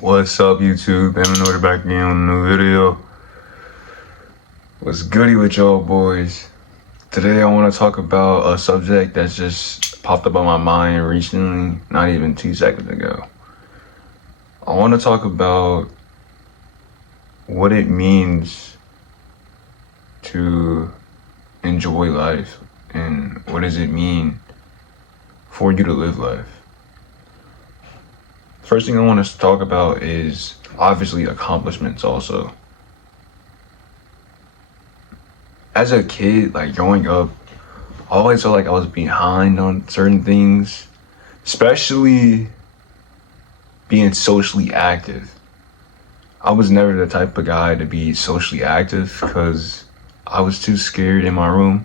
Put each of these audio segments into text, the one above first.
What's up, YouTube? Eminem back again with a new video. What's goody with y'all boys? Today I want to talk about a subject that's just popped up on my mind recently, not even 2 seconds ago. I want to talk about what it means to enjoy life and what does it mean for you to live life. First thing I want to talk about is obviously accomplishments also. As a kid, like growing up, I always felt like I was behind on certain things, especially being socially active. I was never the type of guy to be socially active because I was too scared in my room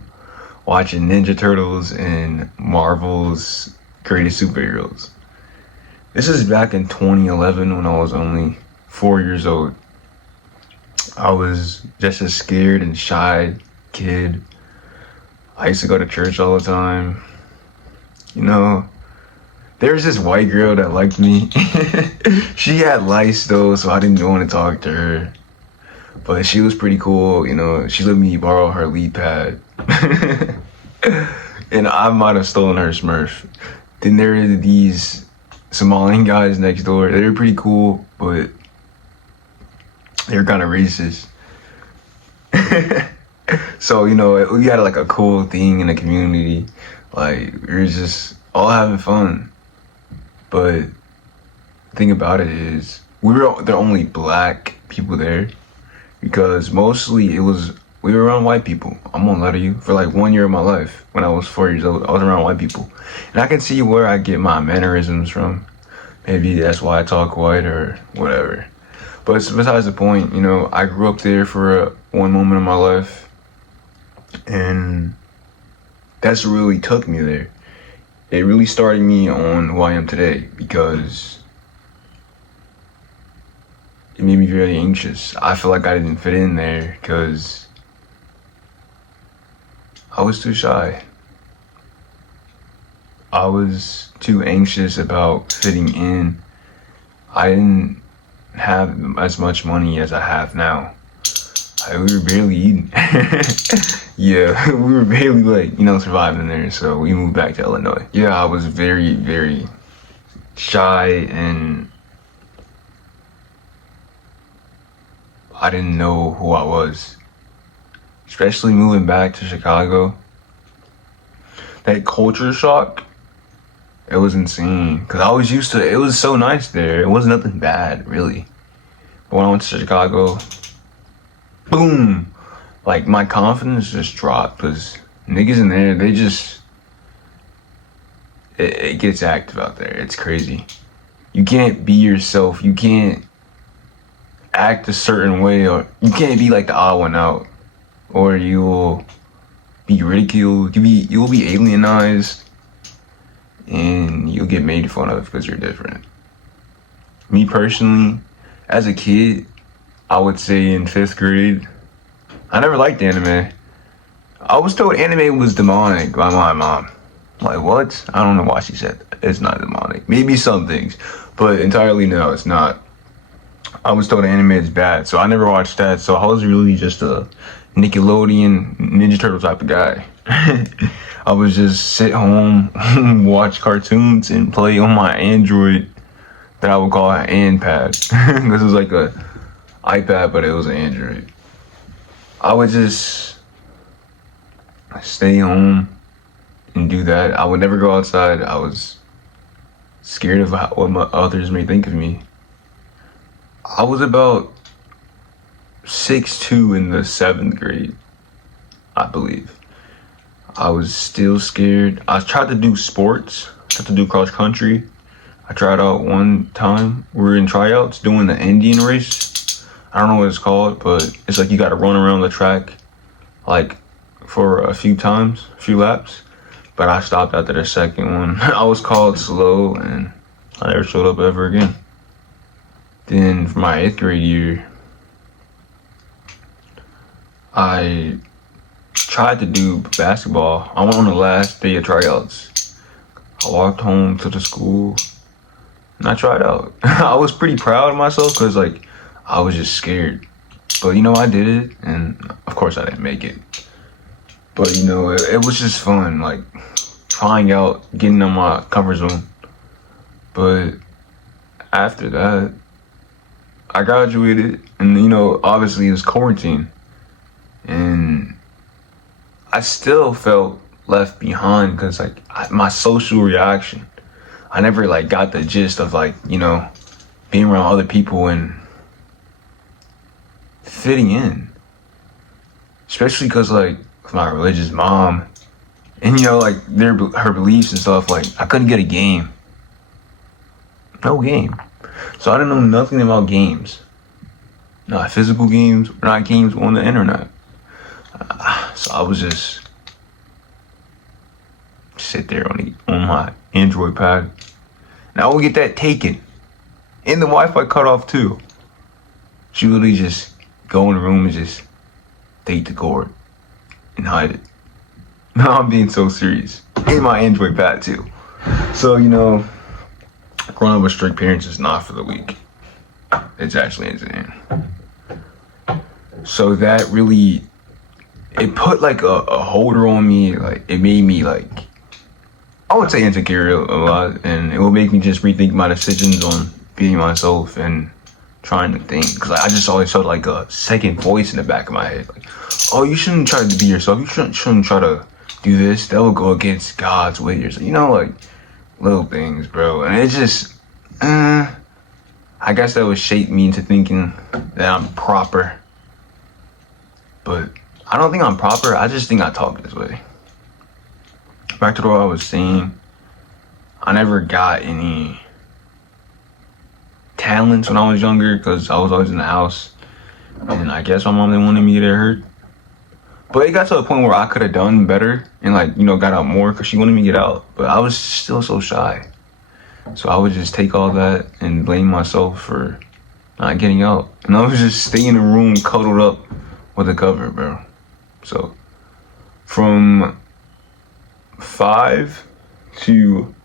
watching Ninja Turtles and Marvel's greatest superheroes. This is back in 2011 when I was only 4 years old. I was just a scared and shy kid. I used to go to church all the time. You know, there was this white girl that liked me. She had lice though, so I didn't want to talk to her. But she was pretty cool, you know. She let me borrow her lead pad. And I might have stolen her Smurf. Then there are these Somalian guys next door. They were pretty cool, but they were kind of racist. So, you know, we had like a cool thing in the community. Like, we were just all having fun. But the thing about it is, we were the only black people there because mostly we were around white people. I'm gonna lie to you. For like 1 year of my life, when I was 4 years old, I was around white people. And I can see where I get my mannerisms from. Maybe that's why I talk white or whatever. But it's besides the point, you know, I grew up there for one moment in my life. And that's what really took me there. It really started me on who I am today because it made me very anxious. I feel like I didn't fit in there because I was too shy. I was too anxious about fitting in. I didn't have as much money as I have now. We were barely eating. Yeah, we were barely like, you know, surviving there. So we moved back to Illinois. Yeah, I was very, very shy and I didn't know who I was. Especially moving back to Chicago. That culture shock, it was insane. Cause I was used to, it was so nice there. It wasn't nothing bad, really. But when I went to Chicago, boom, like my confidence just dropped because niggas in there, they just, it gets active out there. It's crazy. You can't be yourself. You can't act a certain way, or you can't be like the odd one out, or you'll be ridiculed. You'll be alienized, and you'll get made fun of because you're different. Me personally, as a kid, I would say in 5th grade, I never liked anime. I was told anime was demonic by my mom. Like, what? I don't know why she said that. It's not demonic. Maybe some things, but entirely no, it's not. I was told anime is bad, so I never watched that. So I was really just a Nickelodeon Ninja Turtle type of guy. I would just sit home, watch cartoons, and play on my Android that I would call an AndPad because it was like a iPad, but it was an Android. I would just stay home and do that. I would never go outside. I was scared of what others may think of me. I was about 6'2" in the 7th grade, I believe. I was still scared. I tried to do sports. I tried to do cross country. I tried out one time. We were in tryouts doing the Indian race. I don't know what it's called, but it's like you got to run around the track like for a few laps. But I stopped after the second one. I was called slow and I never showed up ever again. Then for my 8th grade year, I tried to do basketball. I went on the last day of tryouts. I walked home to the school and I tried out. I was pretty proud of myself because like I was just scared. But you know, I did it, and of course I didn't make it. But you know, it was just fun, like trying out, getting in my comfort zone. But after that, I graduated, and you know, obviously it was quarantine, and I still felt left behind because like my social reaction, I never like got the gist of like you know being around other people and fitting in, especially because like with my religious mom and you know like her beliefs and stuff. Like I couldn't get a game, no game, so I didn't know nothing about games, not physical games, not games on the internet. So I was just sit there on my Android pad, and I would get that taken, and the Wi-Fi cut off too. She literally just go in the room and just take the cord and hide it. No, I'm being so serious. In my Android pad too. So you know, growing up with strict parents is not for the weak. It's actually insane. So that really, it put like a holder on me. Like it made me like, I would say insecure a lot, and it will make me just rethink my decisions on being myself and trying to think. Because I just always felt like a second voice in the back of my head. Like, oh, you shouldn't try to be yourself. You shouldn't try to do this. That will go against God's ways. You know, like little things, bro. And it just, I guess that would shape me into thinking that I'm proper. But I don't think I'm proper. I just think I talk this way. Back to what I was saying, I never got any talents when I was younger because I was always in the house, and I guess my mom didn't want me to get hurt. But it got to a point where I could have done better and like you know got out more because she wanted me to get out, but I was still so shy. So I would just take all that and blame myself for not getting out, and I was just stay in the room cuddled up with a cover, bro. So from 5 to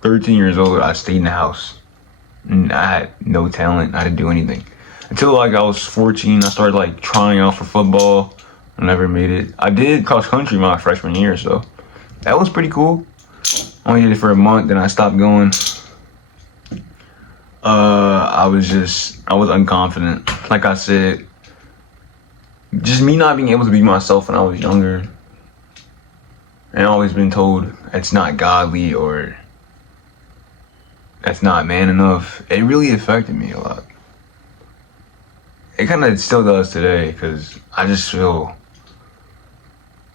13 years old, I stayed in the house. And I had no talent. I didn't do anything. Until like I was 14, I started like trying out for football. I never made it. I did cross country my freshman year, so that was pretty cool. Only did it for a month, then I stopped going. I was unconfident. Like I said, just me not being able to be myself when I was younger. And always been told it's not godly or that's not man enough. It really affected me a lot. It kind of still does today because I just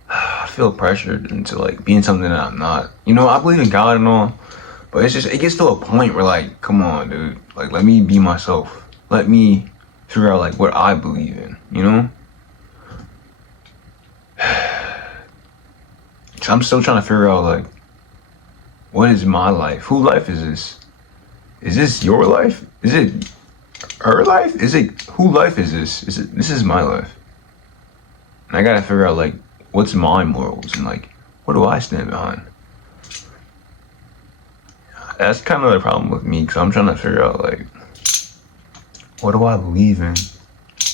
I feel pressured into like being something that I'm not. You know, I believe in God and all, but it's just it gets to a point where like, come on, dude, like let me be myself. Let me figure out like what I believe in. You know. So I'm still trying to figure out like, what is my life? Whose life is this? Is this your life? Is it her life? Is it whose life is this? This is my life? And I gotta figure out like, what's my morals and like, what do I stand behind? That's kind of the problem with me because I'm trying to figure out like, what do I believe in?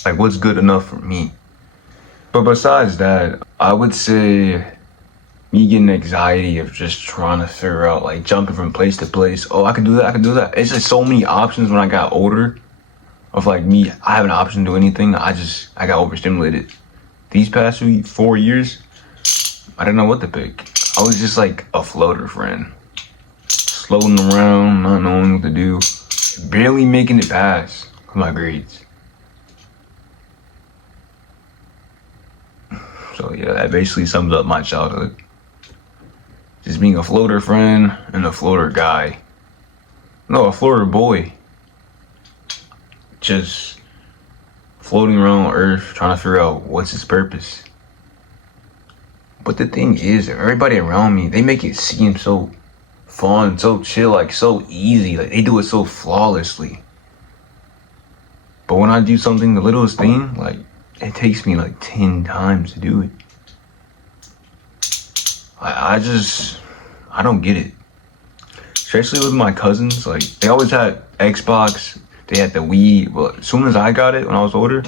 Like, what's good enough for me? But besides that, I would say me getting anxiety of just trying to figure out, like jumping from place to place. Oh, I could do that, I could do that. It's just so many options when I got older of like me, I have an option to do anything. I got overstimulated. These past 4 years, I didn't know what to pick. I was just like a floater friend. Floating around, not knowing what to do. Barely making it past my grades. So yeah, that basically sums up my childhood. Just being a floater friend and a floater guy. No, a floater boy. Just floating around on Earth, trying to figure out what's his purpose. But the thing is, everybody around me, they make it seem so fun, so chill, like so easy. Like they do it so flawlessly. But when I do something, the littlest thing, like it takes me like 10 times to do it. I don't get it. especially with my cousins. Like they always had Xbox, they had the Wii. But as soon as I got it when I was older,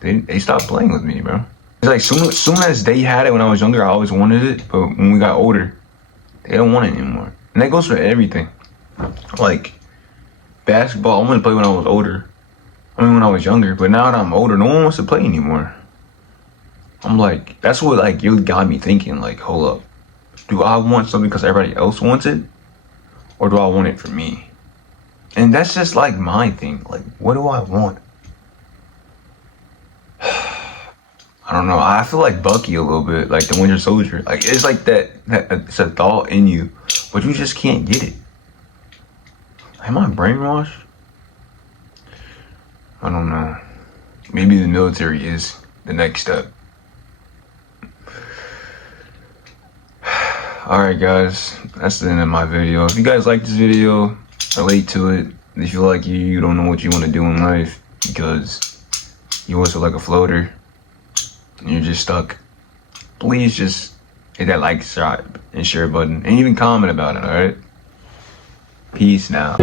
they stopped playing with me, bro. It's like soon as they had it when I was younger, I always wanted it. But when we got older, they don't want it anymore. And that goes for everything. Like basketball, I wanted to play when I was older. I mean, when I was younger. But now that I'm older, no one wants to play anymore. I'm like, that's what like you got me thinking. Like, hold up, do I want something because everybody else wants it, or do I want it for me? And that's just like my thing. Like, what do I want? I don't know. I feel like Bucky a little bit, like the Winter Soldier. Like it's like that it's a thought in you, but you just can't get it. Am I brainwashed? I don't know. Maybe the military is the next step. Alright guys, that's the end of my video. If you guys like this video, relate to it. If you feel like you don't know what you want to do in life because you also like a floater and you're just stuck, please just hit that like, subscribe, and share button, and even comment about it, alright? Peace now.